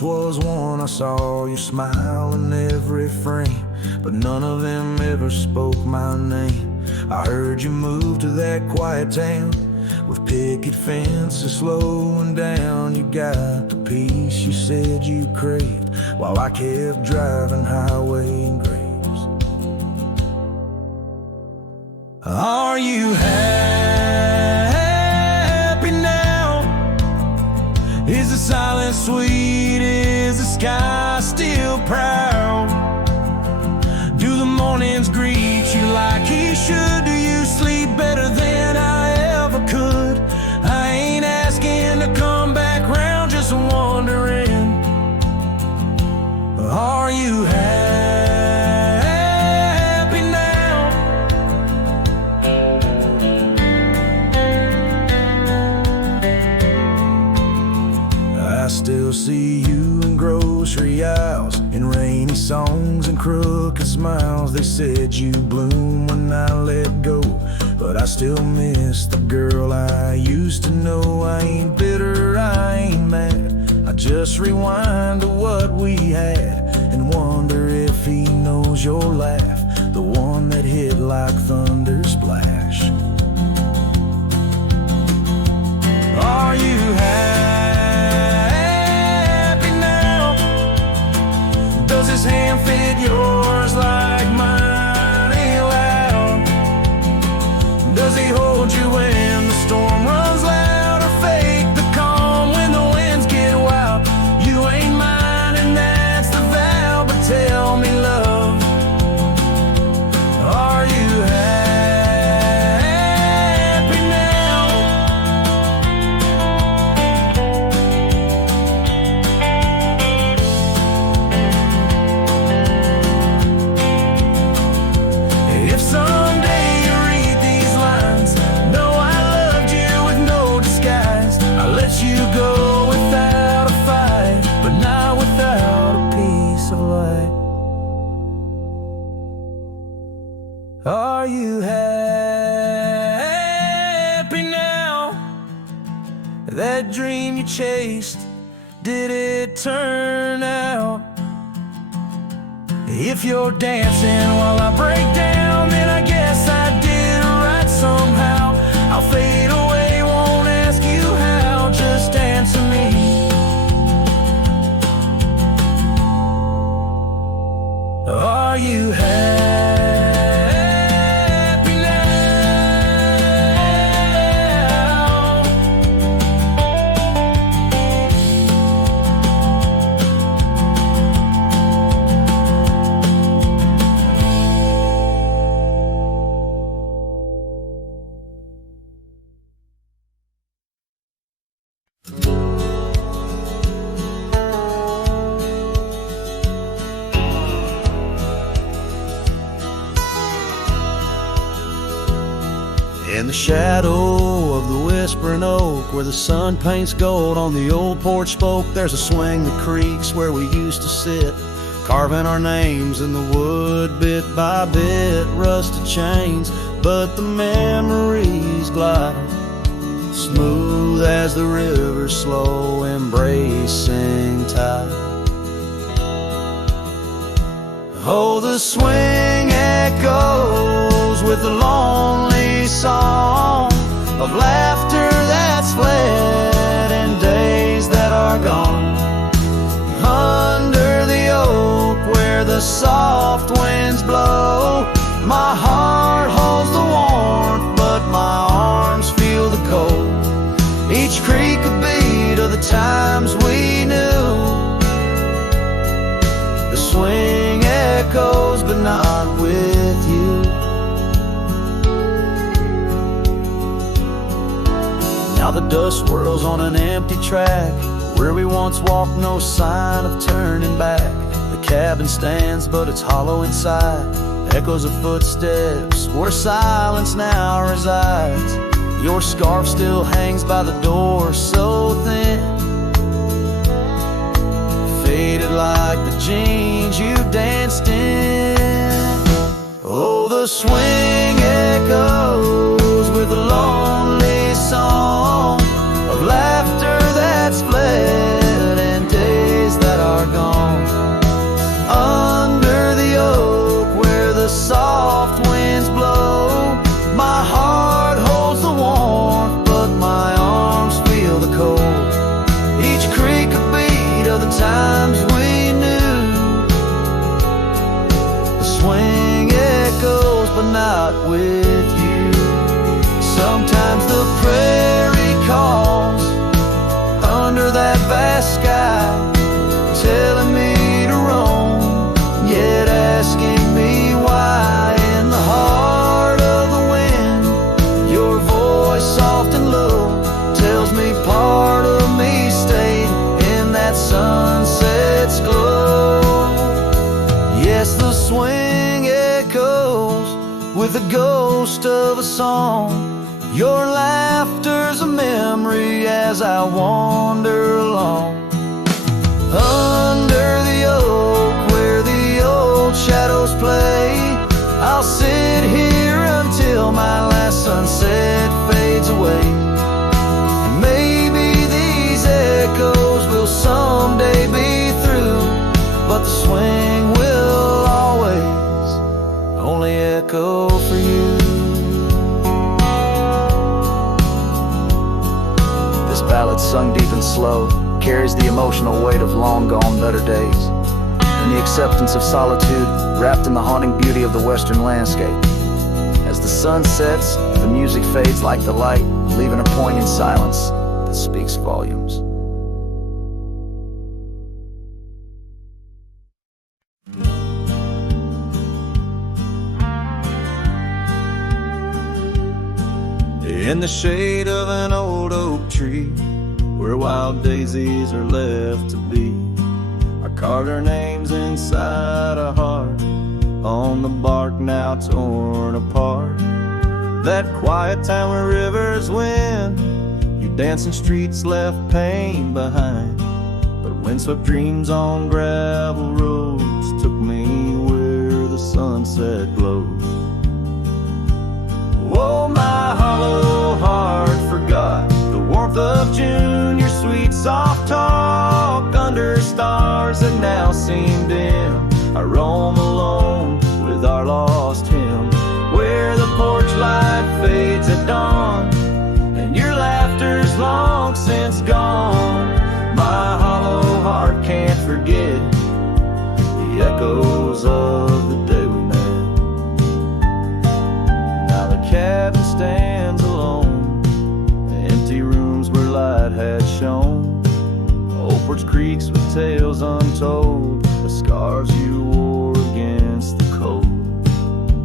once was one. I saw you smile in every frame, but none of them ever spoke my name. I heard you move to that quiet town with picket fences slowing down. You got the peace you said you craved, while I kept driving highway graves. Are you happy now? Is the silence sweet? Is the sky still proud? Do the mornings greet you like he should? Do you sleep better than I ever could? I ain't asking to come back round, just wondering. Are you happy now? I still see you in grocery aisles, in rainy songs and crooked smiles. They said you bloom when I let go, but I still miss the girl I used to know. I ain't bitter, I ain't mad. I just rewind to what we had and wonder if he knows your laugh, the one that hit like thunder splash. Are you happy now? Does his hand fit yours like mine? Ain't loud. Does he hold you when the storm runs loud, or fake the calm when the winds get wild? You ain't mine and that's the vow, but tell me, love, are you happy now? If someday you read these lines, know I loved you with no disguise. I let you go without a fight, but not without a piece of light. Are you happy now? That dream you chased, did it turn out? If you're dancing while I break down, then I guess I did right somehow. I'll fade away, won't ask you how, just answer me. Are you happy now? In the shadow of the whispering oak, where the sun paints gold on the old porch spoke, there's a swing that creaks where we used to sit, carving our names in the wood bit by bit. Rusted chains, but the memories glide smooth as the river's slow embracing tide. Oh, the swing echoes with the lonely song of laughter that's fled and days that are gone. Under the oak where the soft winds blow, my heart holds the warmth, but my arms feel the cold. Each creak a beat of the times we knew. The swing echoes, but not with you. Now the dust swirls on an empty track, where we once walked, no sign of turning back. The cabin stands, but it's hollow inside. Echoes of footsteps, where silence now resides. Your scarf still hangs by the door, so thin, faded like the jeans you danced in. Oh, the swing echoes with a lonely song of laughter that's fled and days that with you. Sometimes the prairie calls under that vast sky, telling me to roam, yet asking me why. In the heart of the wind, your voice soft and low tells me part of me stayed in that sunset's glow. Yes, the swing echoes with the ghost of a song. Your laughter's a memory as I wander along. Under the oak where the old shadows play, I'll sit here until my last sunset fades away. And maybe these echoes will someday be through, but the swing will always only echo for you. This ballad, sung deep and slow, carries the emotional weight of long gone better days, and the acceptance of solitude wrapped in the haunting beauty of the western landscape. As the sun sets, the music fades like the light, leaving a poignant silence that speaks volumes. In the shade of an old oak tree, where wild daisies are left to be, I carved our names inside a heart on the bark now torn apart. That quiet town where rivers win, your dancing streets left pain behind, but windswept dreams on gravel roads took me where the sunset glows. Oh, my hollow heart forgot the warmth of June, your sweet soft talk under stars that now seem dim. I roam alone with our lost hymn, where the porch light fades at dawn and your laughter's long since gone. My hollow heart can't forget the echoes of the day we met. Now the cabin stands alone, the empty rooms where light had shone, old porch creaks with tales untold, the scars you wore against the cold.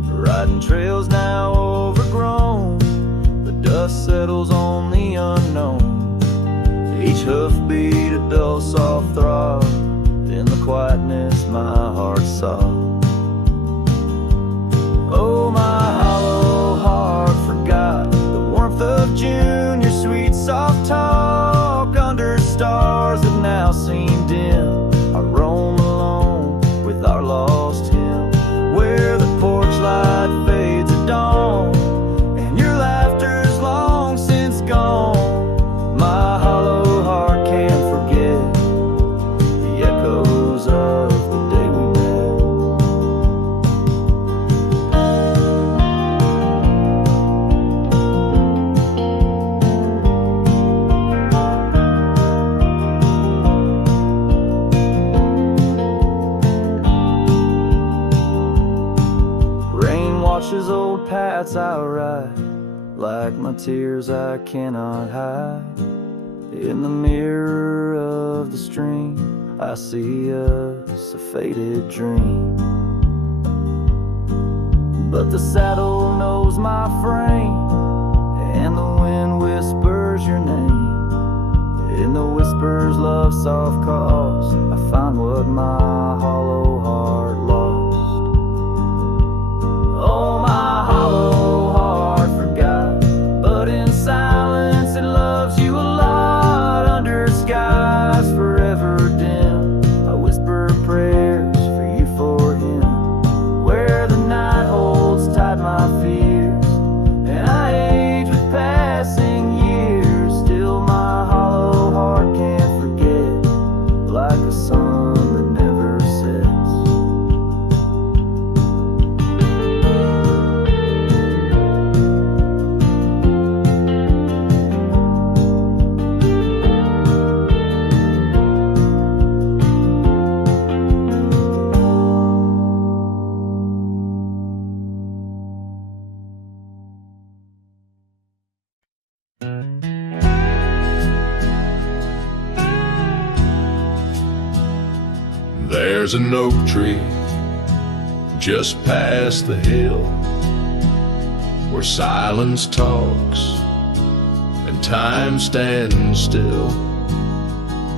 Riding trails now overgrown, the dust settles on the unknown, each hoofbeat a dull soft throb, in the quietness my heart sobbed. Oh, my hollow heart forgot the warmth of June, your sweet soft talk under stars that now seem dim. I roam alone with our lost hymn, where the porch light fades at dawn and your laughter's long since gone. My hollow heart can't forget the echoes of the day we washes old paths I ride, like my tears I cannot hide. In the mirror of the stream, I see us a faded dream. But the saddle knows my frame, and the wind whispers your name. In the whispers love soft calls, I find what my hollow heart lost. Oh, my hollow heart forgot, but in silence it loves you a lot. Under skies forever dim, I whisper prayers for you, for him, where the night holds tight my fears, and I age with passing years. Still my hollow heart can't forget, like a sun that never sets. There's an oak tree just past the hill where silence talks and time stands still.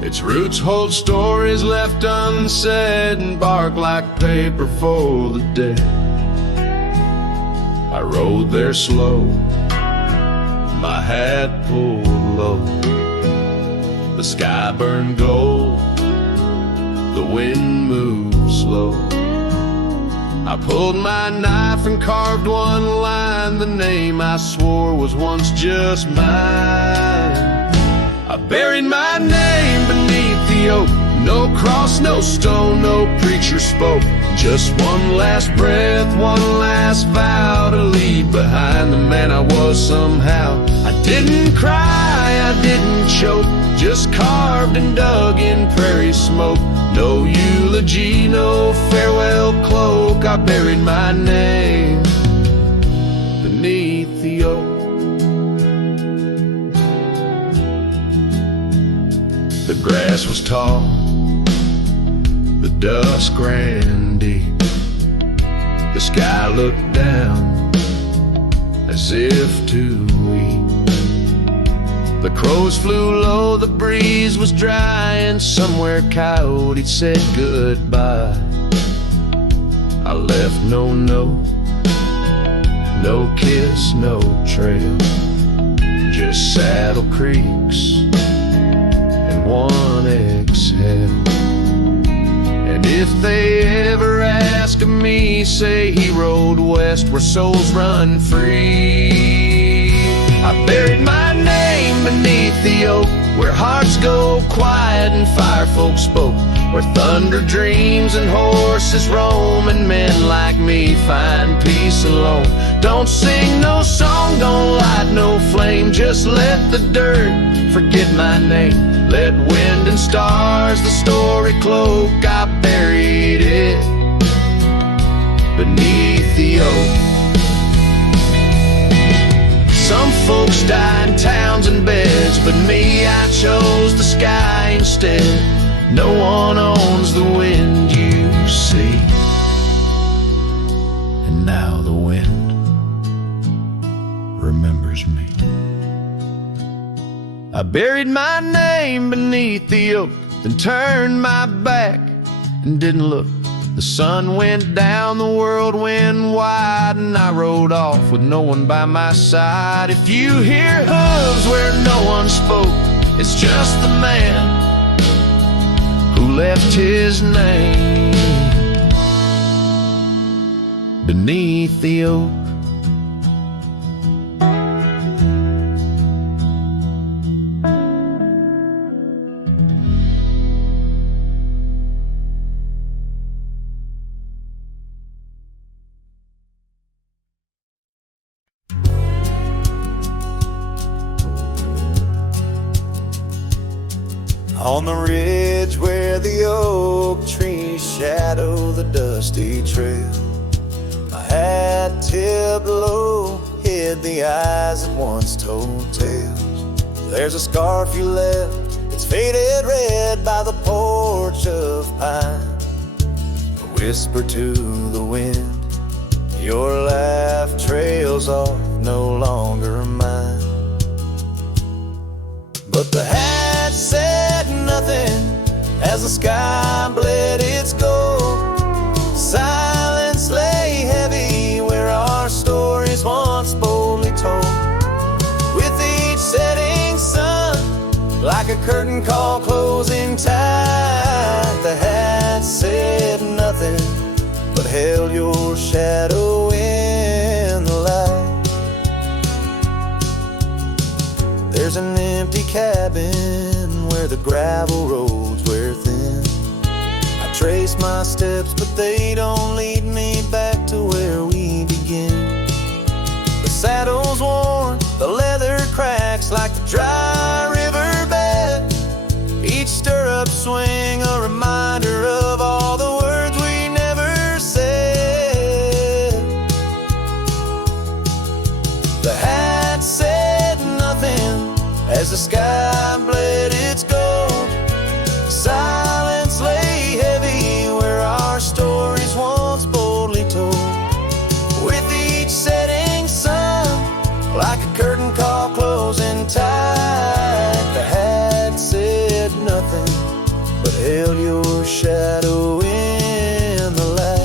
Its roots hold stories left unsaid and bark like paper for the dead. I rode there slow, my hat pulled low. The sky burned gold, the wind moved slow. I pulled my knife and carved one line, the name I swore was once just mine. I buried my name beneath the oak. No cross, no stone, no preacher spoke. Just one last breath, one last vow to leave behind the man I was somehow. I didn't cry, I didn't choke, just carved and dug in prairie smoke. No eulogy, no farewell cloak. I buried my name beneath the oak. The grass was tall, the dusk ran deep. The sky looked down as if to weep. The crows flew low, the breeze was dry, and somewhere coyote said goodbye. I left no note, no kiss, no trail, just saddle creaks and one exhale. And if they ever ask of me, say he rode west where souls run free. I buried my name beneath the oak, where hearts go quiet and fire folk spoke, where thunder dreams and horses roam, and men like me find peace alone. Don't sing no song, don't light no flame, just let the dirt forget my name. Let wind and stars the story cloak. I buried it beneath the oak. Some folks die in towns and beds, but me, I chose the sky instead. No one owns the wind you see, and now the wind remembers me. I buried my name beneath the oak, then turned my back and didn't look. The sun went down, the world went wide, and I rode off with no one by my side. If you hear hooves where no one spoke, it's just the man who left his name beneath the oak. On the ridge where the oak trees shadow the dusty trail, my hat tipped low hid the eyes that once told tales. There's a scarf you left, it's faded red by the porch of pine. A whisper to the wind, your laugh trails off, no longer mine. But the hat said nothing as the sky bled its gold. Silence lay heavy where our stories once boldly told. With each setting sun, like a curtain call closing tight, the hat said nothing but held your shadow in the light. There's an empty cabin where the gravel roads wear thin. I trace my steps, but they don't lead me back to where we begin. The saddle's worn, the leather cracks like the dry riverbed. Each stirrup swing a reminder of all the words we never said. The hat said nothing as the sky bled its gold. Silence lay heavy where nothing, but held your shadow in the light.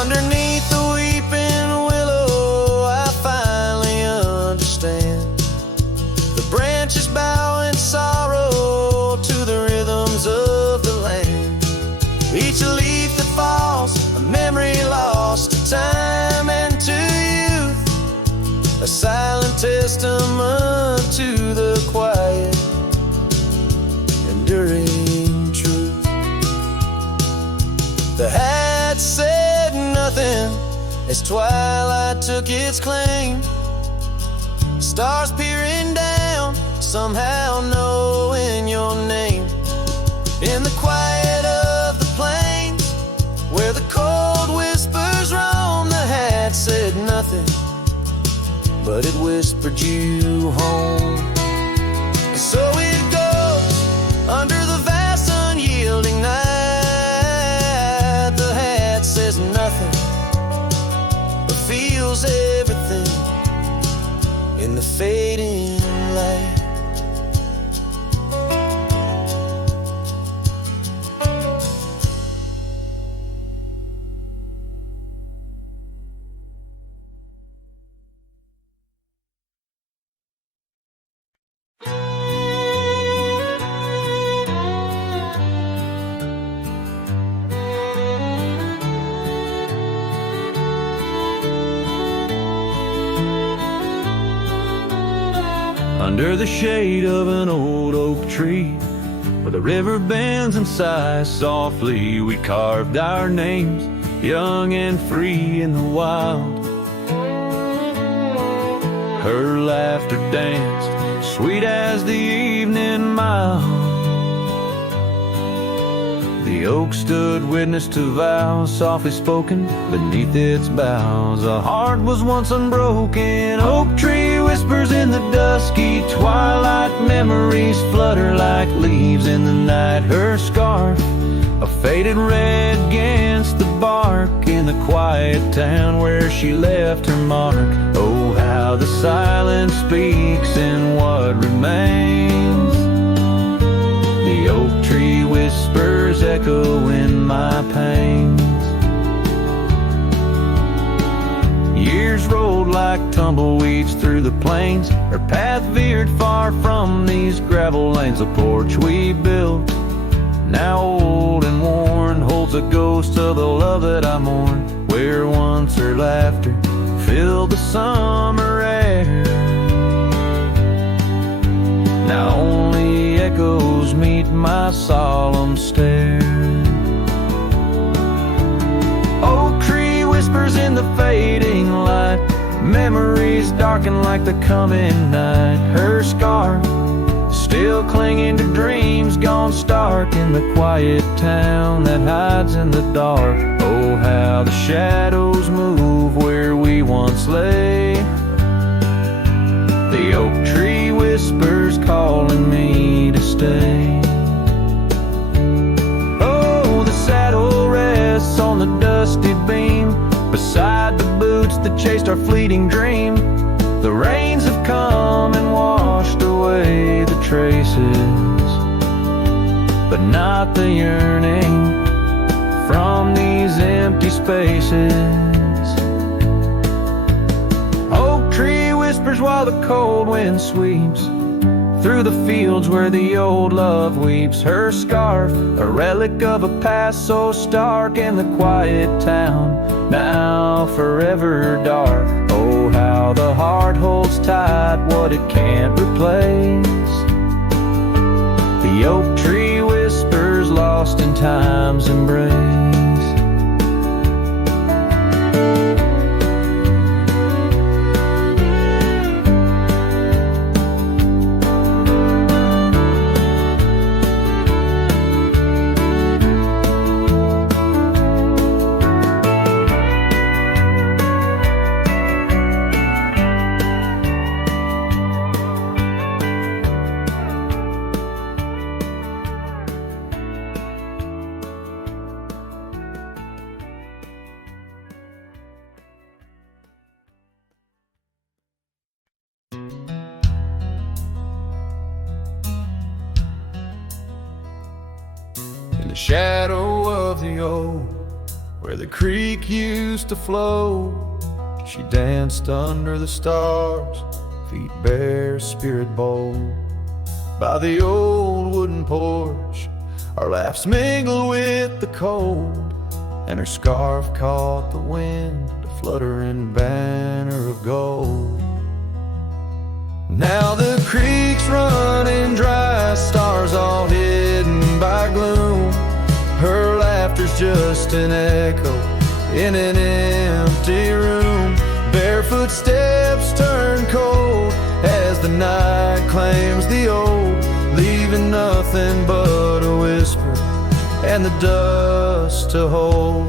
Underneath the weeping willow, I finally understand. The branches bow in sorrow to the rhythms of the land. Each leaf that falls, a memory lost to time and to youth, a silent testament to the quiet, enduring truth. The hat said nothing as twilight took its claim. Stars peering down, somehow knowing your name. In the quiet of the plains, where the cold whispers roam, the hat said nothing, but it whispered you home. So it goes under the vast unyielding night. The hat says nothing, but feels everything in the fading light. Under the shade of an old oak tree, where the river bends and sighs softly, we carved our names, young and free in the wild. Her laughter danced, sweet as the evening mild. The oak stood witness to vows softly spoken beneath its boughs. A heart was once unbroken. Oak tree whispers in the dusky twilight. Memories flutter like leaves in the night. Her scarf, a faded red against the bark, in the quiet town where she left her mark. Oh, how the silence speaks in what remains. The oak tree whispers echo in my pains. Years rolled like tumbleweeds through the plains. Her path veered far from these gravel lanes. The porch we built, now old and worn, holds a ghost of the love that I mourn. Where once her laughter filled the summer air, now only echoes meet my solemn stare. Oak tree whispers in the fading light. Memories darken like the coming night. Her scarf, still clinging to dreams gone stark, in the quiet town that hides in the dark. Oh, how the shadows move where we once lay. The oak tree whispers calling me to stay. Oh, the saddle rests on the dusty beam, beside the boots that chased our fleeting dream. The rains have come and washed away the traces, but not the yearning from these empty spaces. Oak tree whispers while the cold wind sweeps through the fields where the old love weeps. Her scarf, a relic of a past so stark, in the quiet town, now forever dark. Oh, how the heart holds tight what it can't replace. The oak tree whispers lost in time's embrace. the shadow of the old, where the creek used to flow, she danced under the stars, feet bare, spirit bold. By the old wooden porch, our laughs mingled with the cold, and her scarf caught the wind, a fluttering banner of gold. Now the creek's running dry, stars all hidden by gloom. Her laughter's just an echo in an empty room. Barefoot steps turn cold as the night claims the old, leaving nothing but a whisper and the dust to hold.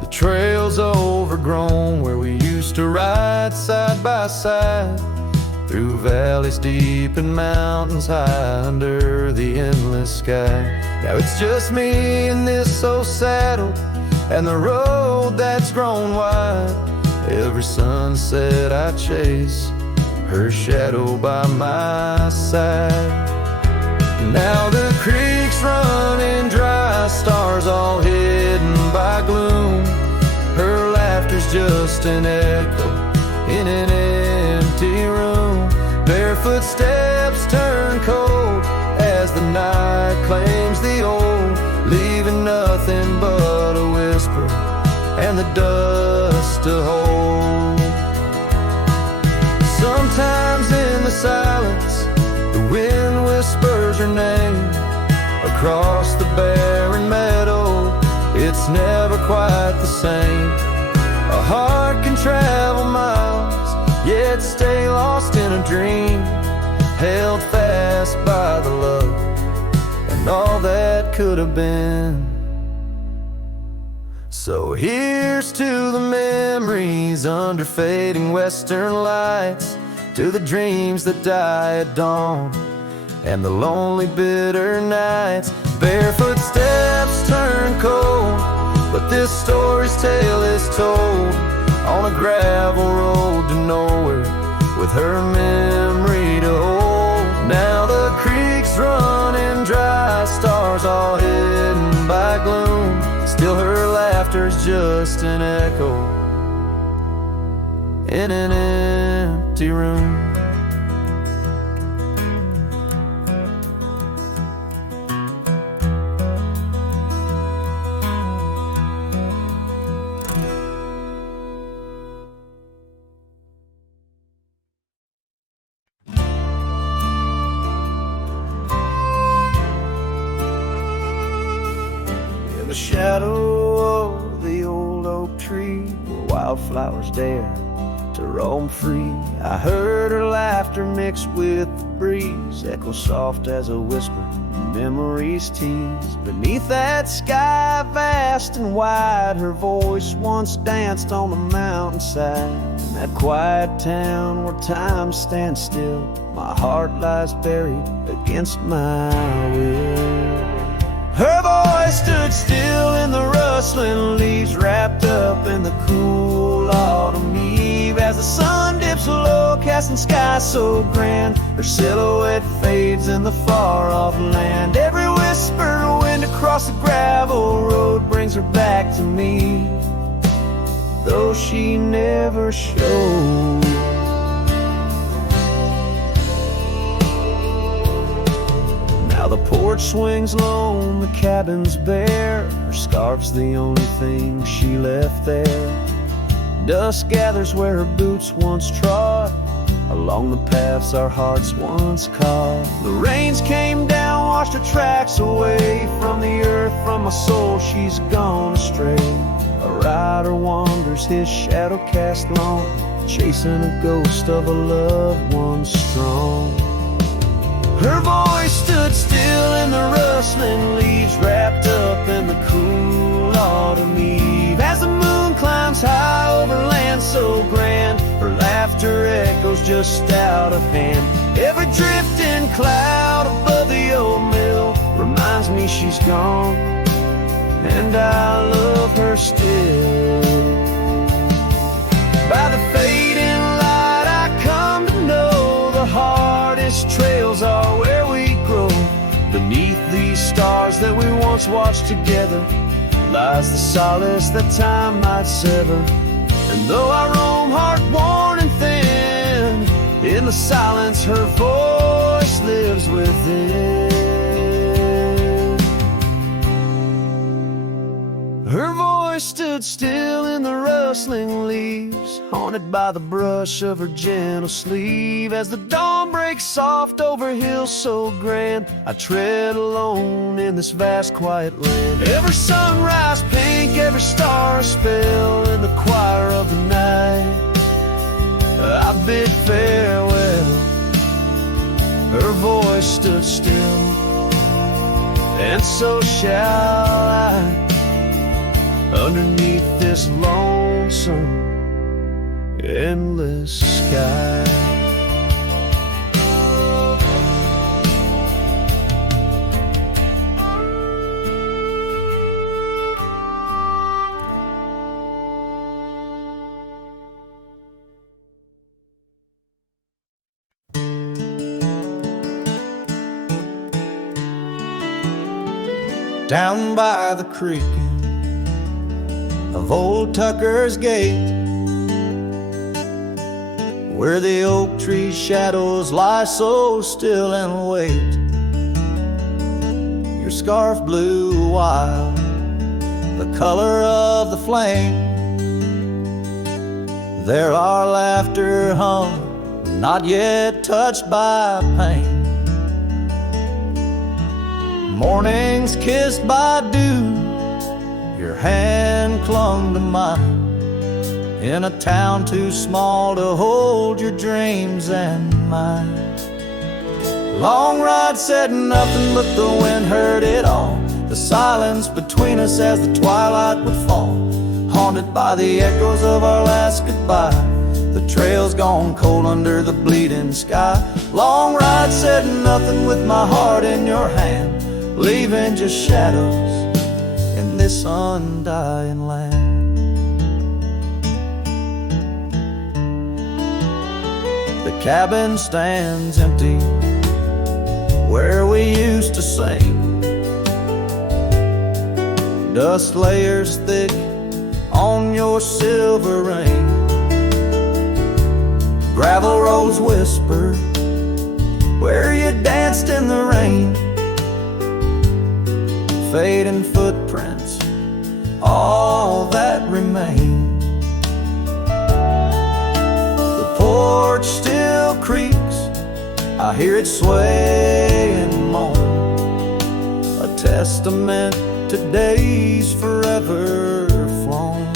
The trail's overgrown where we used to ride side by side, through valleys deep and mountains high under the endless sky. Now it's just me in this old saddle and the road that's grown wide. Every sunset I chase, her shadow by my side. Now the creek's running dry, stars all hidden by gloom. Her laughter's just an echo in an empty room. Barefoot steps turn cold as the night claims the old, leaving nothing but a whisper and the dust to hold. Sometimes in the silence, the wind whispers her name. Across the barren meadow, it's never quite the same. A heart can travel miles, yet stay lost in a dream, held fast by the love and all that could have been. So here's to the memories under fading western lights, to the dreams that die at dawn and the lonely bitter nights. Barefoot steps turn cold, but this story's tale is told on a gravel road to nowhere, with her memory to hold. Now the creek's running dry, stars all hidden by gloom. Still her laughter's just an echo in an empty room. In the shadow of the old oak tree, where wildflowers dare to roam free, I heard her laughter mixed with the breeze, echo soft as a whisper, memories tease. Beneath that sky vast and wide, her voice once danced on the mountainside. In that quiet town where time stands still, my heart lies buried against my will. Her voice stood still in the rustling leaves, wrapped up in the cool autumn eve. As the sun dips low, casting sky so grand, her silhouette fades in the far-off land. Every whisper wind across the gravel road brings her back to me, though she never showed. Now the porch swings lone, the cabin's bare, her scarf's the only thing she left there. Dust gathers where her boots once trod, along the paths our hearts once caught. The rains came down, washed her tracks away from the earth, from my soul she's gone astray. A rider wanders, his shadow cast long, chasing a ghost of a loved one strong. Her voice stood still in the rustling leaves, wrapped up in the cool autumn eve. As the moon climbs high over land so grand, her laughter echoes just out of hand. Every drifting cloud above the old mill reminds me she's gone, and I love her still. By the fading light I come to know the hardest trails are where we grow, beneath these once watched together lies the solace that time might sever. And though I roam heart-worn and thin, in the silence her voice lives within. Her voice stood still in the rustling leaves, haunted by the brush of her gentle sleeve. As the dawn breaks soft over hills so grand, I tread alone in this vast quiet land. Every sunrise pink, every star a spell, in the choir of the night I bid farewell. Her voice stood still, and so shall I, underneath this lonesome, endless sky. Down by the creek of old Tucker's Gate, where the oak tree shadows lie so still and wait, your scarf blew wild, the color of the flame. There our laughter hung, not yet touched by pain. Mornings kissed by dew, your hand clung to mine, in a town too small to hold your dreams and mine. Long ride said nothing, but the wind heard it all, the silence between us as the twilight would fall, haunted by the echoes of our last goodbye. The trail's gone cold under the bleeding sky. Long ride said nothing with my heart in your hand, leaving just shadows in this undying land. The cabin stands empty where we used to sing. Dust layers thick on your silver ring. Gravel roads whisper where you danced in the rain. Fading footprints, all that remain. The porch still creaks, I hear it sway and moan, a testament to days forever flown.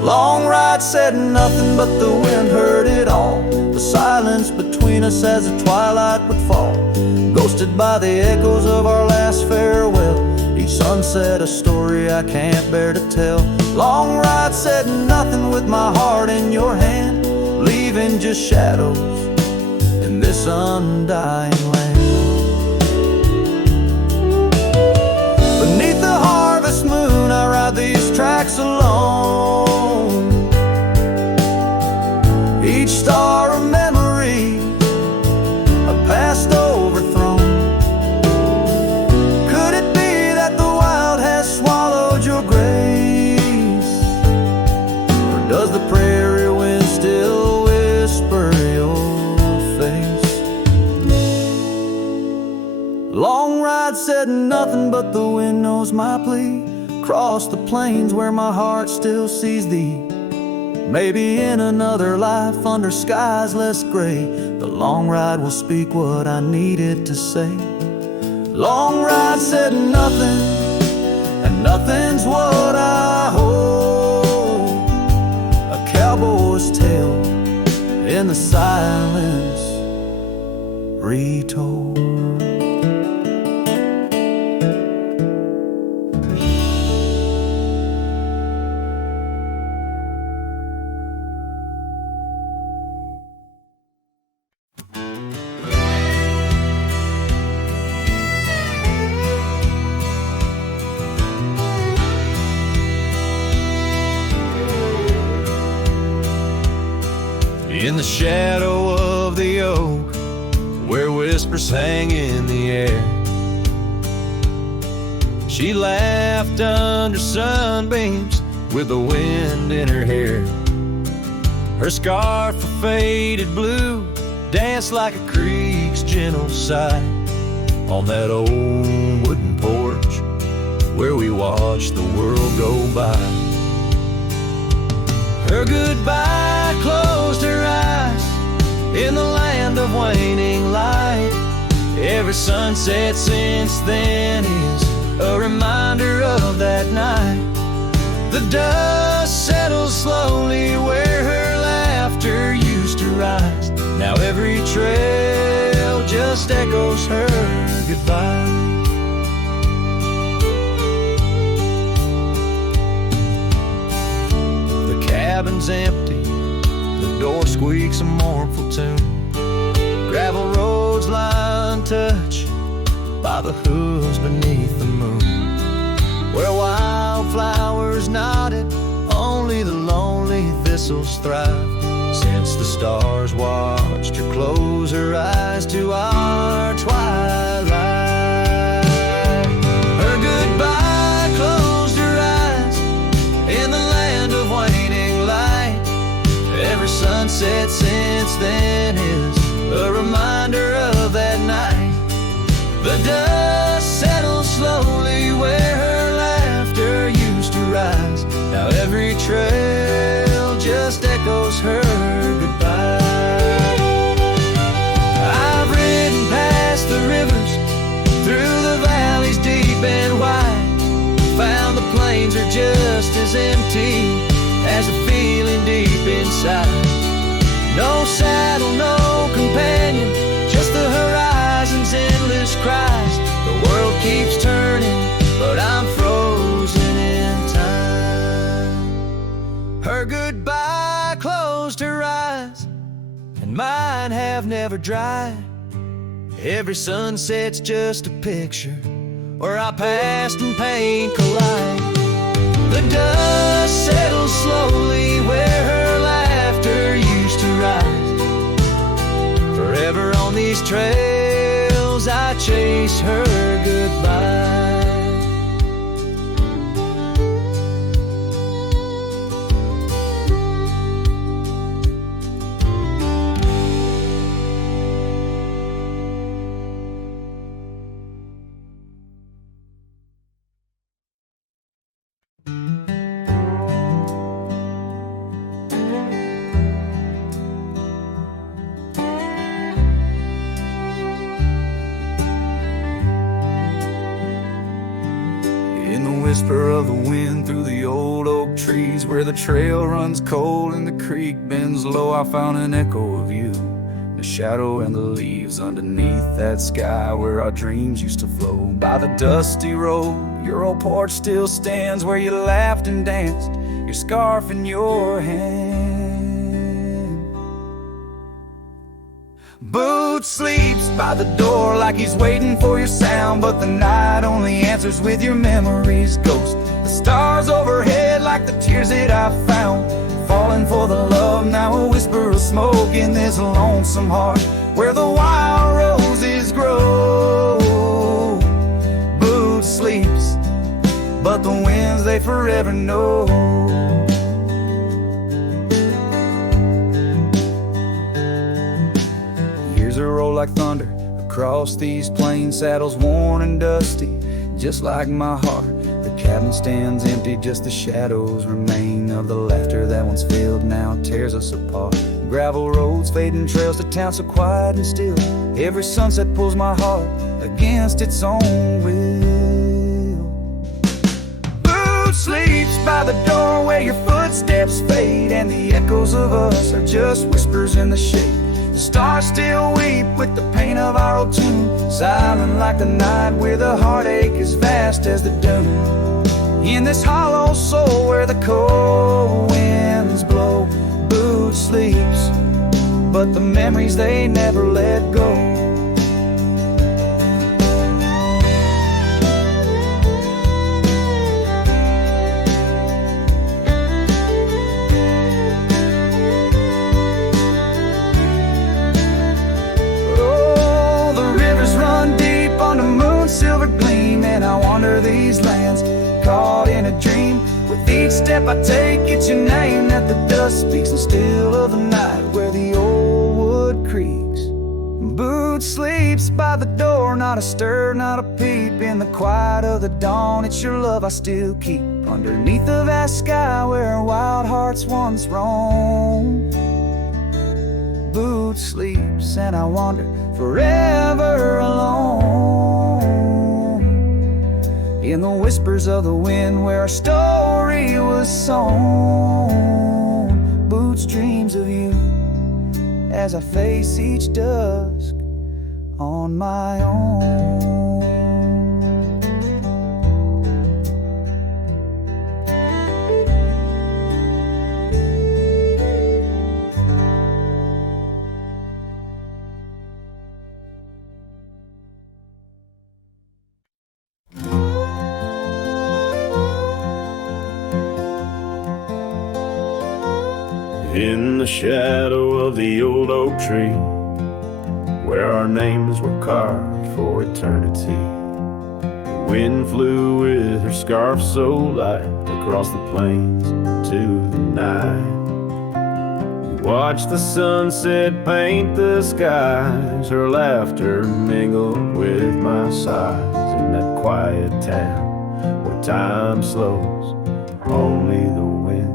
Long ride said nothing, but the wind heard it all, the silence between us as the twilight would fall, ghosted by the echoes of our last farewell. Each sunset a story I can't bear to tell. Long ride said nothing with my heart in your hand, leaving just shadows in this undying land. Beneath the harvest moon I ride these tracks alone, each star a memory, a past overthrown. Could it be that the wild has swallowed your grace, or does the prairie wind still whisper your face? Long ride said nothing, but the wind knows my plea. Across the plains where my heart still sees thee, maybe in another life under skies less gray, the long ride will speak what I needed to say. Long ride said nothing, and nothing's what I hold, a cowboy's tale in the silence retold. In the shadow of the oak, where whispers hang in the air, She laughed under sunbeams with the wind in her hair. Her scarf of faded blue danced like a creek's gentle sigh on that old wooden porch where we watched the world go by. Her goodbye closed her eyes in the land of waning light. Every sunset since then is a reminder of that night. The dust settles slowly where her laughter used to rise. Now every trail just echoes her goodbye. The cabin's empty, the door squeaks a mournful tune. Gravel roads lie untouched by the hooves beneath the moon. Where wildflowers nodded, only the lonely thistles thrive. Since the stars watched her close her eyes to our twilight. Her goodbye closed her eyes in the land of waning light. Every sunset since then is a reminder of that night. The dust settles slowly where her laughter used to rise. Now every trail just echoes her goodbye. I've ridden past the rivers, through the valleys deep and wide, found the plains are just as empty as a feeling deep inside. No saddle, no companion, just the horizon's endless cries. The world keeps turning, but I'm frozen in time. Her goodbye closed her eyes, and mine have never dried. Every sunset's just a picture where our past and pain collide. The dust settles slowly where her laughter used to rise. Forever on these trails I chase her goodbye. Whisper of the wind through the old oak trees, where the trail runs cold and the creek bends low, I found an echo of you, the shadow and the leaves underneath that sky where our dreams used to flow. By the dusty road, your old porch still stands where you laughed and danced, your scarf in your hand. Boot sleeps by the door like he's waiting for your sound, but the night only answers with your memory's ghost. The stars overhead like the tears that I found, falling for the love, now a whisper of smoke in this lonesome heart where the wild roses grow. Boot sleeps, but the winds they forever know. Roll like thunder across these plains, saddles worn and dusty, just like my heart. The cabin stands empty, just the shadows remain of the laughter that once filled, now tears us apart. Gravel roads, fading trails to town so quiet and still. Every sunset pulls my heart against its own will. Boot sleeps by the door where your footsteps fade, and the echoes of us are just whispers in the shade. The stars still weep with the pain of our old tune, silent like the night where the heartache is vast as the dune. In this hollow soul where the cold winds blow, Boot sleeps, but the memories they never let go. Silver gleam, and I wander these these lands, caught in a dream. With each step I take, it's your name that the dust speaks, and still of the night where the old wood creaks. Boot sleeps by the door, not a stir, not a peep. In the quiet of the dawn, it's your love I still keep. Underneath the vast sky where wild hearts once roamed. Boot sleeps and I wander forever alone. In the whispers of the wind where our story was sown. Boots dreams of you as I face each dusk on my own. In the shadow of the old oak tree, where our names were carved for eternity, the wind flew with her scarf so light across the plains to the night. We watched the sunset paint the skies, her laughter mingled with my sighs. In that quiet town where time slows, only the wind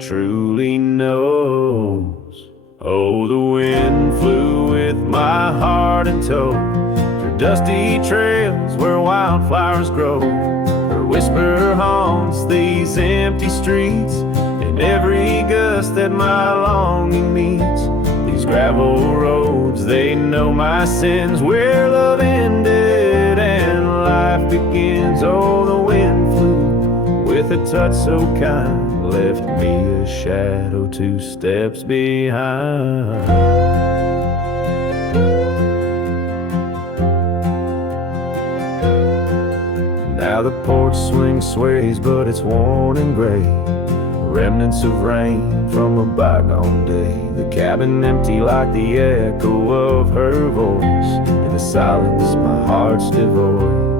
truly knows. Oh, the wind flew with my heart in tow, through dusty trails where wildflowers grow. Her whisper haunts these empty streets, in every gust that my longing meets. These gravel roads, they know my sins, where love ended and life begins. Oh, the wind flew with a touch so kind, left me a shadow 2 steps behind. Now the porch swing sways, but it's worn and gray, remnants of rain from a bygone day. The cabin empty like the echo of her voice, in the silence my heart's devoid.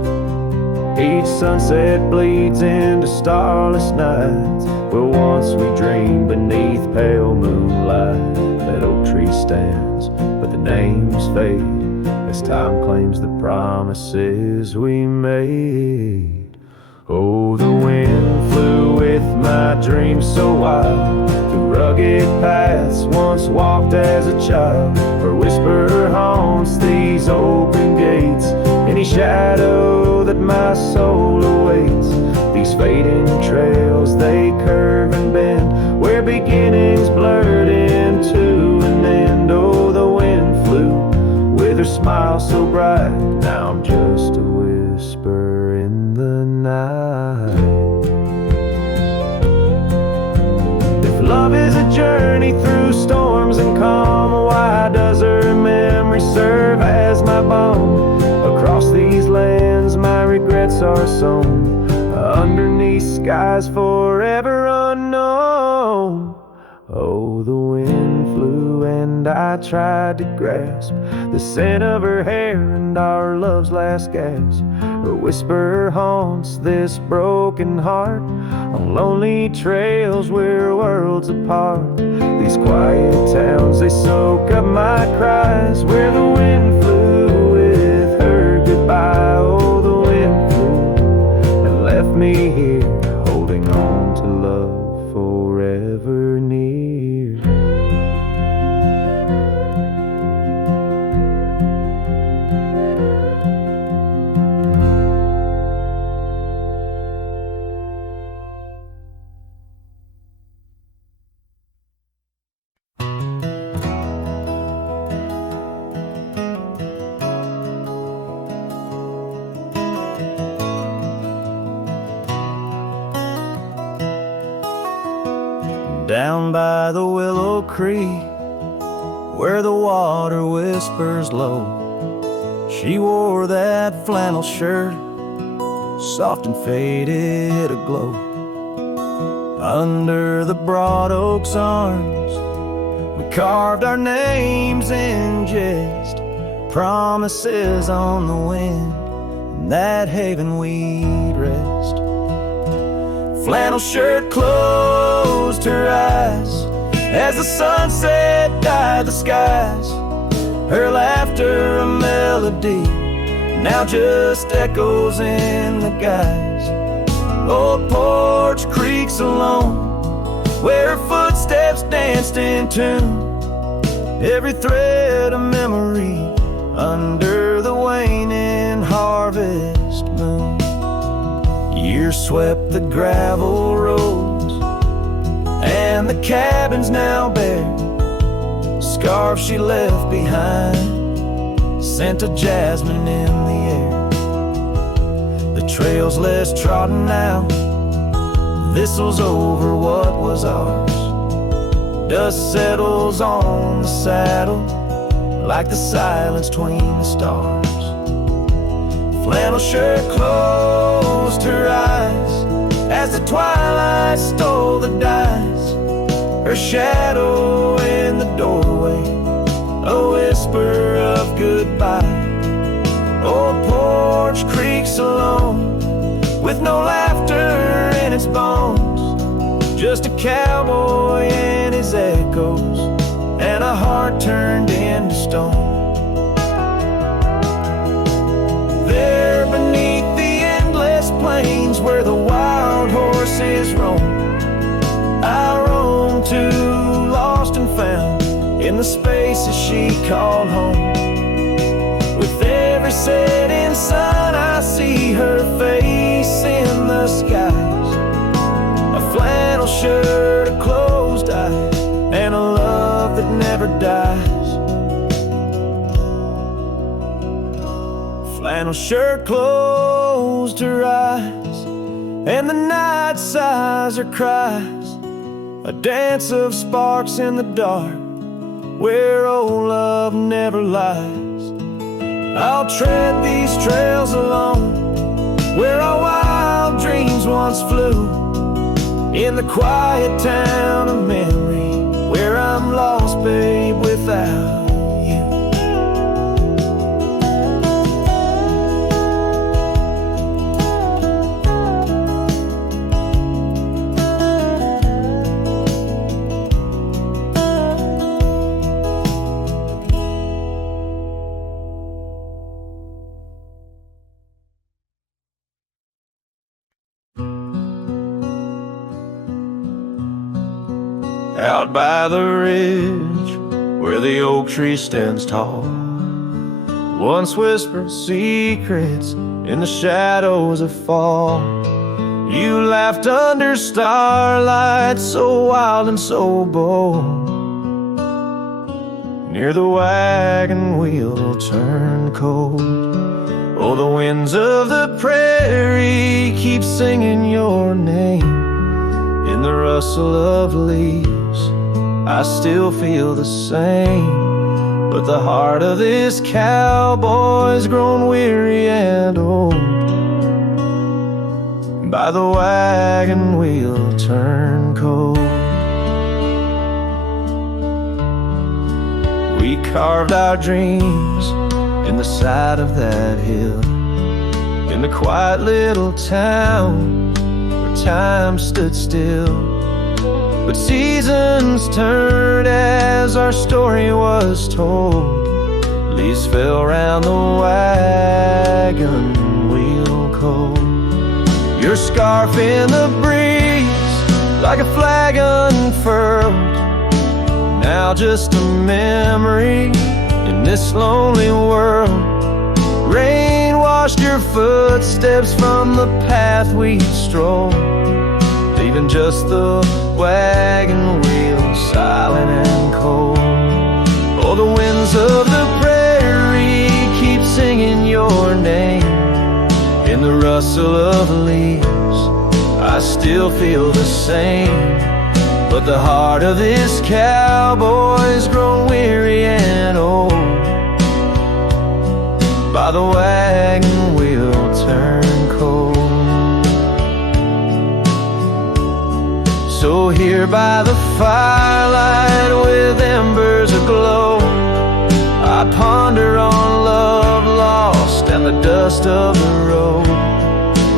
Each sunset bleeds into starless nights, where once we dreamed beneath pale moonlight. That oak tree stands, but the names fade as time claims the promises we made. Oh, the wind flew with my dreams so wild, through rugged paths once walked as a child. Her whisper haunts these open gates, any shadow that my soul awaits. These fading trails, they curve and bend, where beginnings blurred into an end. Oh, the wind flew with her smile so bright, now I'm just a whisper in the night. If love is a journey through storms and calm, why does her memory serve as my balm? Across these lands my regrets are sown, underneath skies forever unknown. Oh, the wind flew and I tried to grasp the scent of her hair and our love's last gasp. Her whisper haunts this broken heart, on lonely trails we're worlds apart. These quiet towns, they soak up my cries, where the wind flew with her goodbye. Oh, the wind flew and left me here, holding on to love forever near. Down by the willow creek, where the water whispers low, she wore that flannel shirt, soft and faded aglow. Under the broad oak's arms, we carved our names in jest, promises on the wind, and that haven we'd rest. Flannel shirt closed her eyes as the sunset dyed the skies. Her laughter a melody, now just echoes in the guise. Old porch creaks alone, where her footsteps danced in tune. Every thread a memory under the waning harvest moon. Years swept the gravel roads, and the cabin's now bare. Scarf she left behind, scent of jasmine in the air. The trail's less trodden now, thistle's over what was ours. Dust settles on the saddle like the silence between the stars. Flannel shirt closed her eyes as the twilight stole the dice. Her shadow in the doorway, a whisper of goodbye. Old porch creaks alone, with no laughter in its bones. Just a cowboy and his echoes, and a heart turned into stone. There beneath the endless plains where the wild horses roam, I roam to, lost and found, in the spaces she called home. With every setting sun I see her face in the skies. A flannel shirt, a closed eye, and a love that never dies. Flannel shirt closed her eyes, and the night sighs her cries. A dance of sparks in the dark, where old love never lies. I'll tread these trails alone, where our wild dreams once flew. In the quiet town of memory, where I'm lost, babe, without you. Out by the ridge where the oak tree stands tall, once whispered secrets in the shadows of fall. You laughed under starlight, so wild and so bold. Near the wagon wheel turned cold. Oh, the winds of the prairie keep singing your name. In the rustle of leaves, I still feel the same. But the heart of this cowboy's grown weary and old. By the wagon wheel turned cold. We carved our dreams in the side of that hill, in the quiet little town where time stood still. But seasons turned as our story was told. Leaves fell round the wagon wheel cold. Your scarf in the breeze, like a flag unfurled. Now just a memory in this lonely world. Rain washed your footsteps from the path we strolled, leaving just the wagon wheel silent and cold. Oh, the winds of the prairie keep singing your name. In the rustle of leaves, I still feel the same. But the heart of this cowboy's grown weary and old. By the wagon wheel turned cold. So here by the firelight with embers aglow, I ponder on love lost and the dust dust of the road.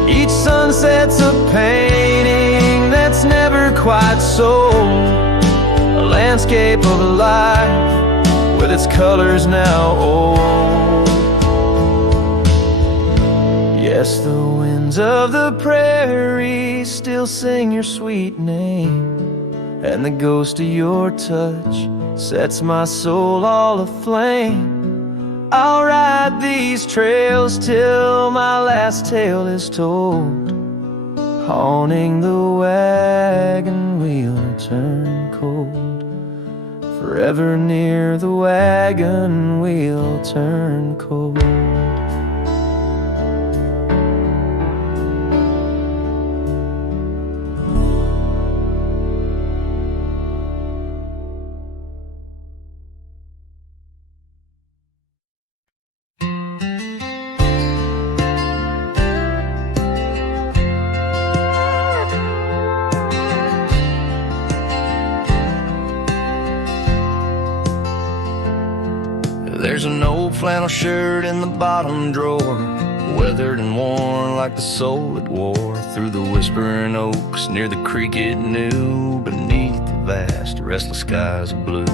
Each sunset's a painting that's never quite sold, a landscape of life with its colors now old. Yes, the winds of the prairie still sing your sweet name, and the ghost of your touch sets my soul all aflame. I'll ride these trails till my last tale is told, haunting the wagon wheel turn cold. Forever near the wagon wheel turn cold. There's an old flannel shirt in the bottom drawer, weathered and worn like the soul it wore through the whispering oaks near the creek it knew, beneath the vast restless skies of blue.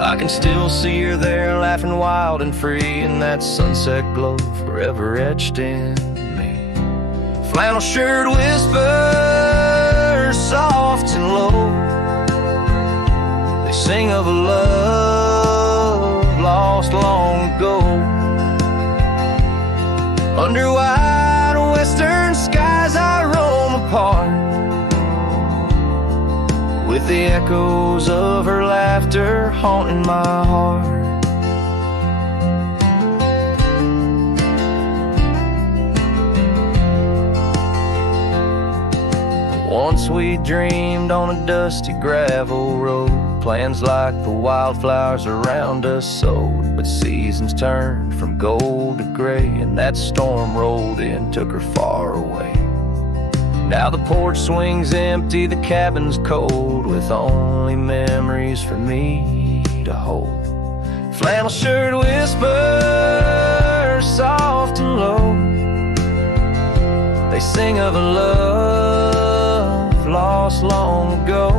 I can still see her there, laughing wild and free in that sunset glow forever etched in me. Flannel shirt whispers soft and low, they sing of a love lost long ago. Under wide western skies I roam apart, with the echoes of her laughter haunting my heart. Once we dreamed on a dusty gravel road, plans like the wildflowers around us sowed, but seasons turned from gold to gray, and that storm rolled in, took her far away. Now the porch swings empty, the cabin's cold, with only memories for me to hold. Flannel shirt whispers soft and low, they sing of a love lost long ago.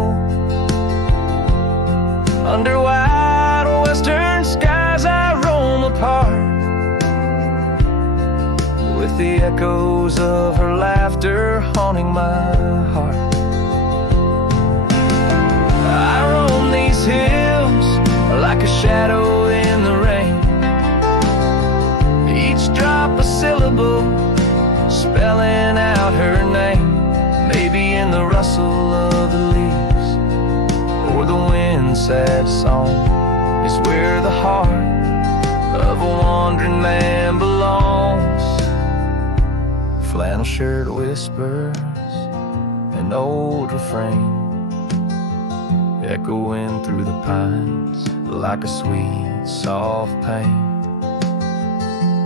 Under wide western skies I roam apart, with the echoes of her laughter haunting my heart. I roam these hills like a shadow in the rain, each drop a syllable spelling out her name. Maybe in the rustle of the leaves or the wind's sad song is where the heart of a wandering man belongs. Flannel shirt whispers, an old refrain, echoing through the pines like a sweet, soft pain.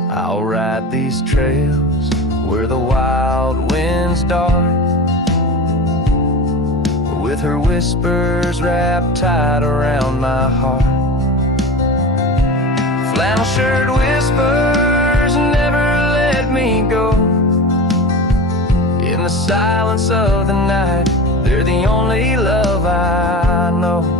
I'll ride these trails where the wild winds dart, with her whispers wrapped tight around my heart. Flannel shirt whispers never let me go. In the silence of the night, they're the only love I know.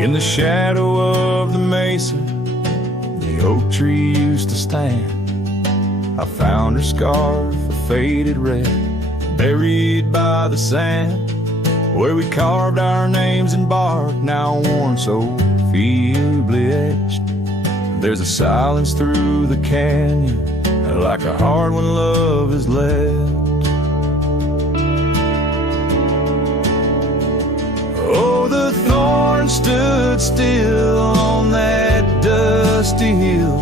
In the shadow of the mesa, the oak tree used to stand. I found her scarf, a faded red, buried by the sand, where we carved our names in bark, now worn so feebly etched. There's a silence through the canyon, like a heart when love is left. Oh, the thorn stood still on that dusty hill,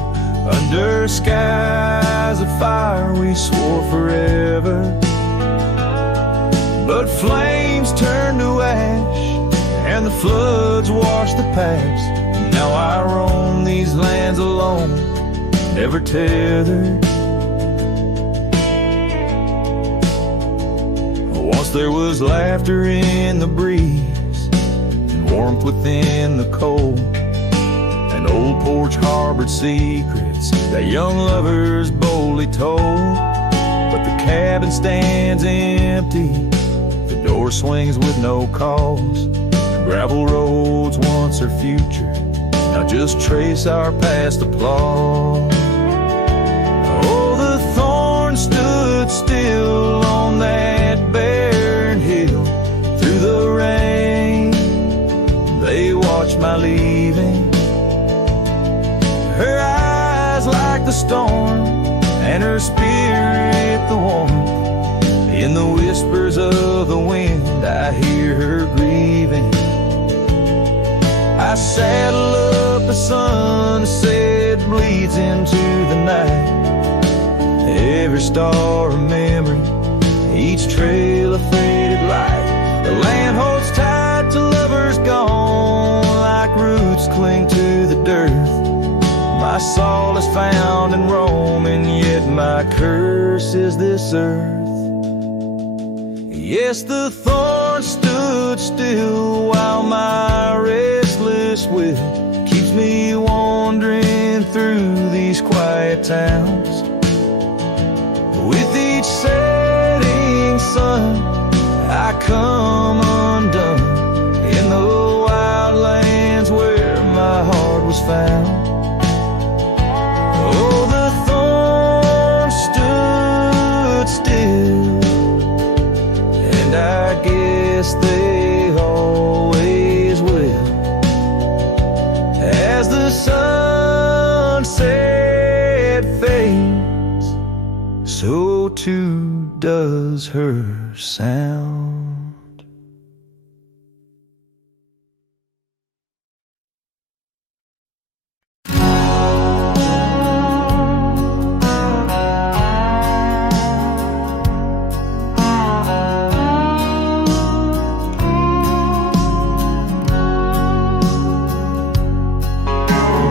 Under skies of fire we swore forever, but flames turned to ash and the floods washed the past. Now I roam these lands alone, never tethered. Once there was laughter in the breeze and warmth within the cold. An old porch harbored secrets that young lovers boldly told. But the cabin stands empty, the door swings with no cause. Gravel roads once our future, now just trace our past applause. Oh, the thorns stood still on that barren hill. Through the rain, they watched my leaving. Her eyes like the storm, and her spirit the warmth. In the whispers of the wind, I hear her grieving. I saddle up a sunset bleeds into the night. Every star a memory, each trail a faded light. The land holds tight to lovers gone, like roots cling to the dirt. My soul is found in Rome, and yet my curse is this earth. Yes, the thorn stood still while my restless will keeps me wandering through these quiet towns. With each setting sun, I come undone in the wild lands where my heart was found. Oh, the thorn stood still, and I guess they always will. As the sunset fades, so too does her sound.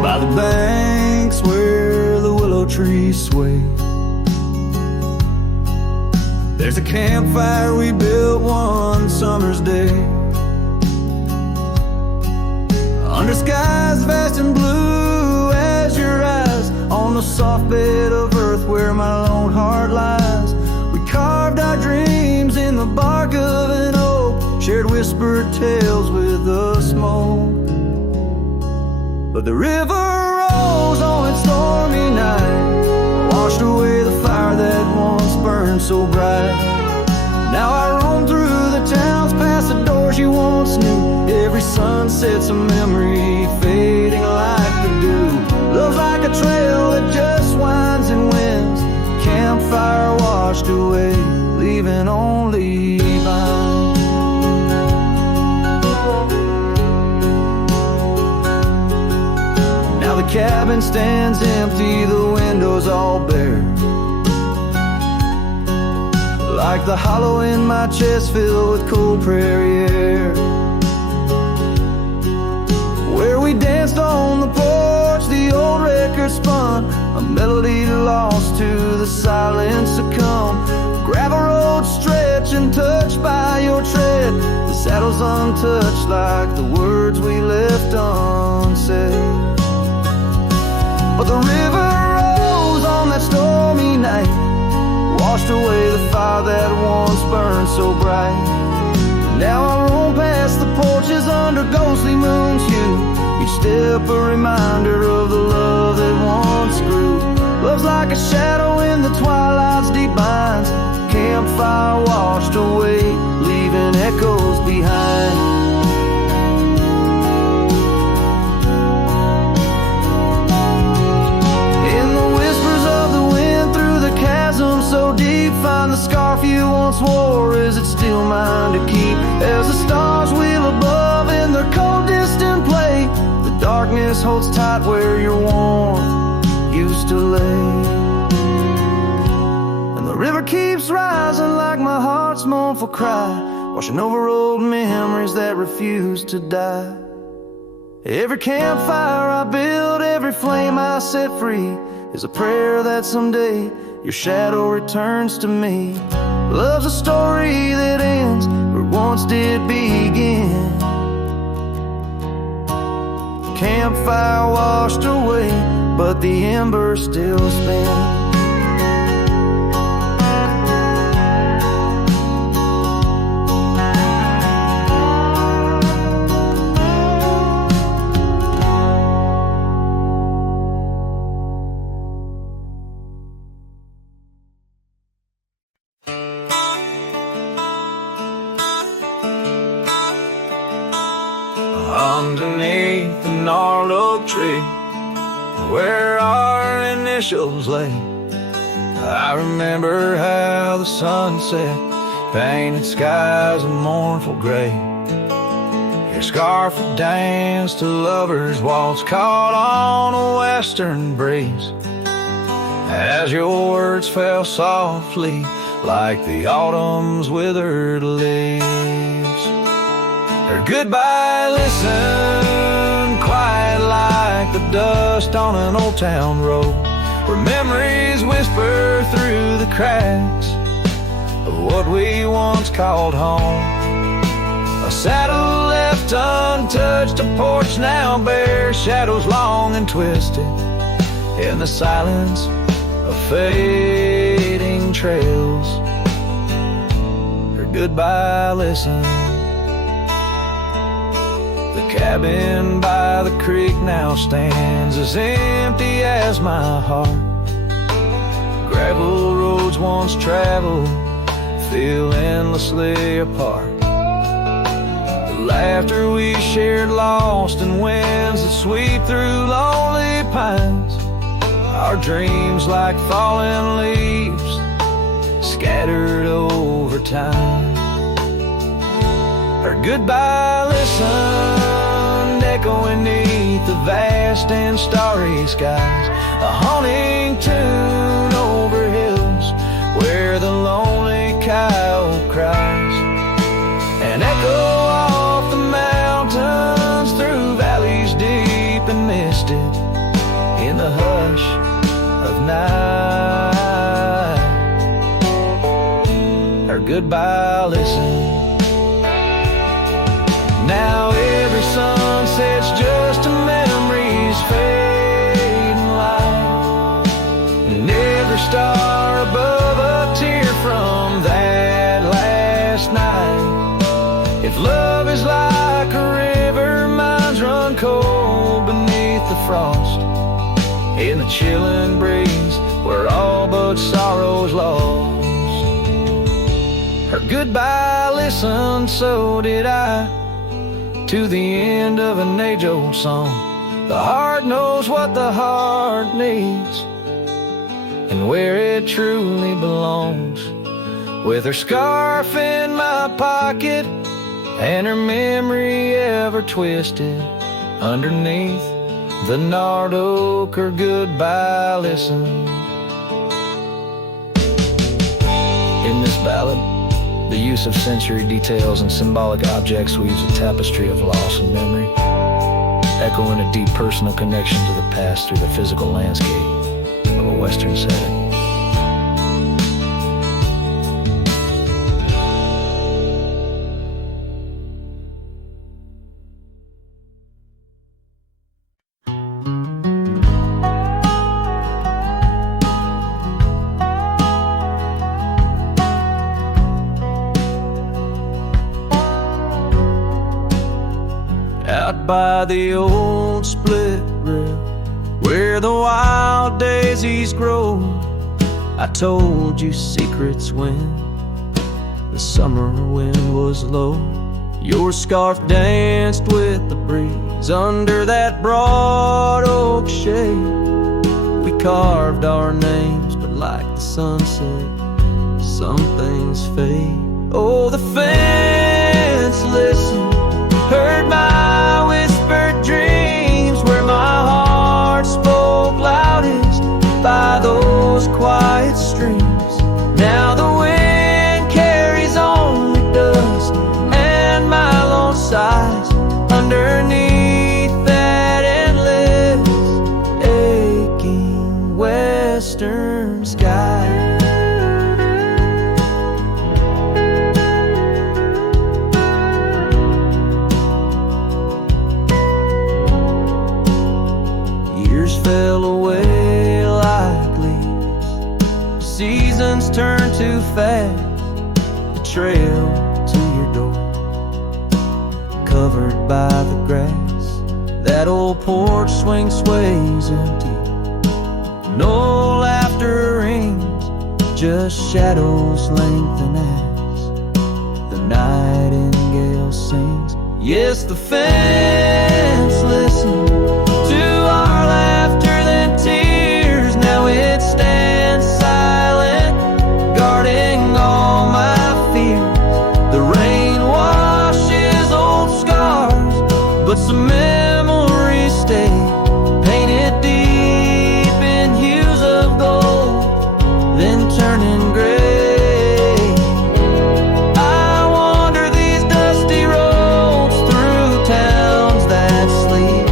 By the banks where the willow trees sway, there's a campfire we built one summer's day. Under skies vast and blue as your eyes, on the soft bed of earth where my lone heart lies. We carved our dreams in the bark of an oak, shared whispered tales with the smoke. But the river rose on its stormy night, washed away the fire that once burned so bright. Now I roam through the towns, past the doors you once knew. Every sunset's a memory, fading like the dew. Love's like a trail that just winds and winds. Campfire washed away, leaving only vines. Now the cabin stands empty, the windows all bare, like the hollow in my chest filled with cool prairie air. Where we danced on the porch, the old record spun, a melody lost to the silence succumb. Gravel roads stretch and touched by your tread, the saddle's untouched like the words we left unsaid. But the river rose on that stormy night, washed away the fire that once burned so bright. Now I roam past the porches under ghostly moon's hue, each step a reminder of the love that once grew. Love's like a shadow in the twilight's deep binds, campfire washed away, leaving echoes behind. So deep, find the scarf you once wore. Is it still mine to keep? As the stars wheel above in their cold distant play, the darkness holds tight where your warmth used used to lay. And the river keeps rising like my heart's mournful cry, washing over old memories that refuse to die. Every campfire I build, every flame I set free, is a prayer that someday your shadow returns to me. Love's a story that ends where it once did begin. Campfire washed away, but the embers still spin. Underneath the gnarled oak tree, where our initials lay, I remember how the sunset painted skies a mournful gray. Your scarf would dance to lovers' waltz caught on a western breeze, as your words fell softly like the autumn's withered leaves. Or goodbye, listen, quiet like the dust on an old town road, where memories whisper through the cracks of what we once called home. A saddle left untouched, a porch now bare, shadows long and twisted in the silence of fading trails. Or goodbye, listen, the cabin by the creek now stands as empty as my heart. Gravel roads once traveled feel endlessly apart. The laughter we shared lost in winds that sweep through lonely pines. Our dreams like fallen leaves scattered over time. Or goodbye, listen, echoing beneath the vast and starry skies, a haunting tune over hills where the lonely coyote cries, an echo off the mountains through valleys deep and misted in the hush of night. Or goodbye, listen, now every sunset's just a memory's fading light, and every star above a tear from that last night. If love is like a river, mine's run cold beneath the frost, in the chilling breeze where all but sorrow's lost. Or goodbye, listen, so did I, to the end of an age-old song. The heart knows what the heart needs and where it truly belongs. With her scarf in my pocket and her memory ever twisted underneath the gnarled oak. Or goodbye, listen. In this ballad, the use of sensory details and symbolic objects weaves a tapestry of loss and memory, echoing a deep personal connection to the past through the physical landscape of a Western setting. Out by the old split rail, where the wild daisies grow, I told you secrets when the summer wind was low. Your scarf danced with the breeze under that broad oak shade. We carved our names, but like the sunset, some things fade. Oh, the fence listened, heard my whispered dreams, where my heart spoke loudest western sky. Years fell away like leaves, seasons turn too fast. The trail to your door, covered by the grass. That old porch swing sways empty, no laughter rings, just shadows lengthen as the nightingale sings. Yes, the fence listens to our laughter than tears. Now it stands silent, guarding all my fears. The rain washes old scars, but some memories stay, painted deep in hues of gold, then turning gray. I wander these dusty roads through towns that sleep,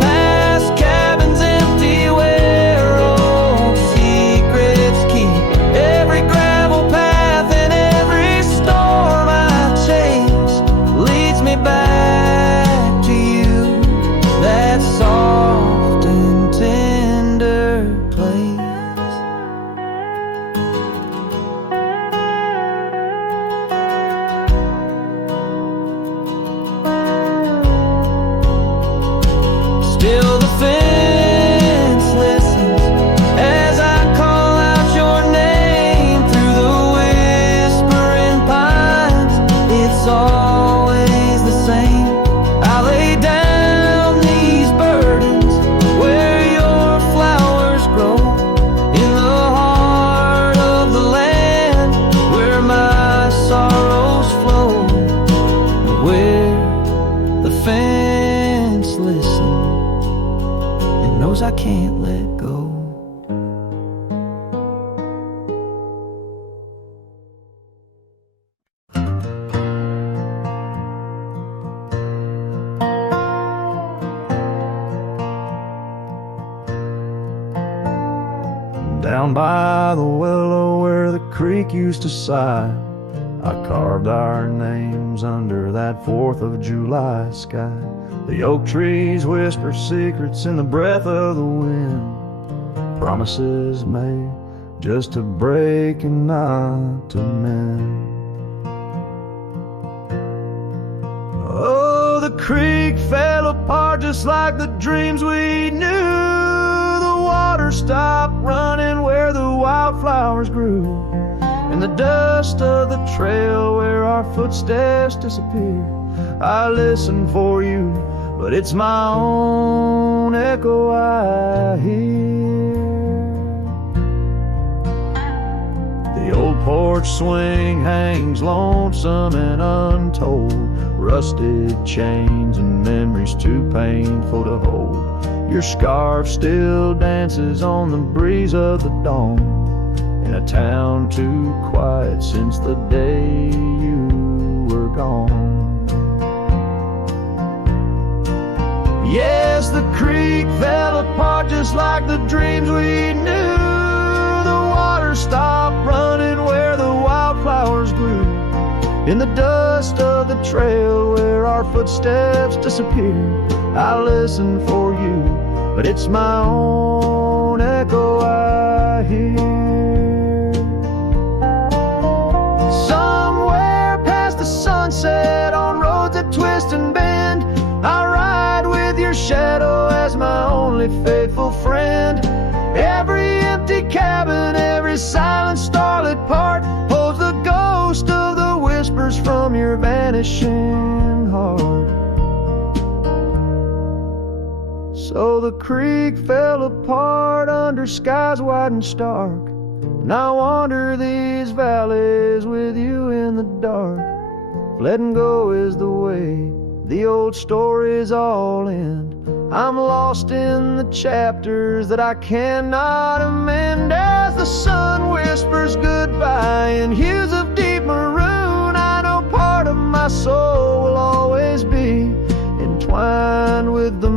past cabins empty where old secrets keep. Every gravel path and every storm I chase leads me back to you, that soft and tender place. Still the fence listens as I call out your name through the whispering pines. It's always the same. I lay down these burdens where your flowers grow, in the heart of the land where my sorrows flow, where the fence listens and knows I can't let go. Down by the willow where the creek used to sigh, I carved our names under that 4th of July sky. The oak trees whisper secrets in the breath of the wind, promises made just to break and not to mend. Oh, the creek fell apart just like the dreams we knew. The water stopped running where the wildflowers grew, in the dust of the trail where our footsteps disappear. I listen for you, but it's my own echo I hear. The old porch swing hangs lonesome and untold, rusted chains and memories too painful to hold. Your scarf still dances on the breeze of the dawn, in a town too quiet since the day you were gone. Yes, the creek fell apart just like the dreams we knew. The water stopped running where the wildflowers grew, in the dust of the trail where our footsteps disappear. I listen for you, but it's my own echo I hear. Somewhere past the sunset on roads that twist and bend, I ride with your shadow as my only faithful friend. Every empty cabin, every silent starlit part holds the ghost of the whispers from your vanishing heart. So the creek fell apart under skies wide and stark, and I wander these valleys with you in the dark. Letting go is the way the old stories all end. I'm lost in the chapters that I cannot amend. As the sun whispers goodbye in hues of deep maroon, my soul will always be entwined with the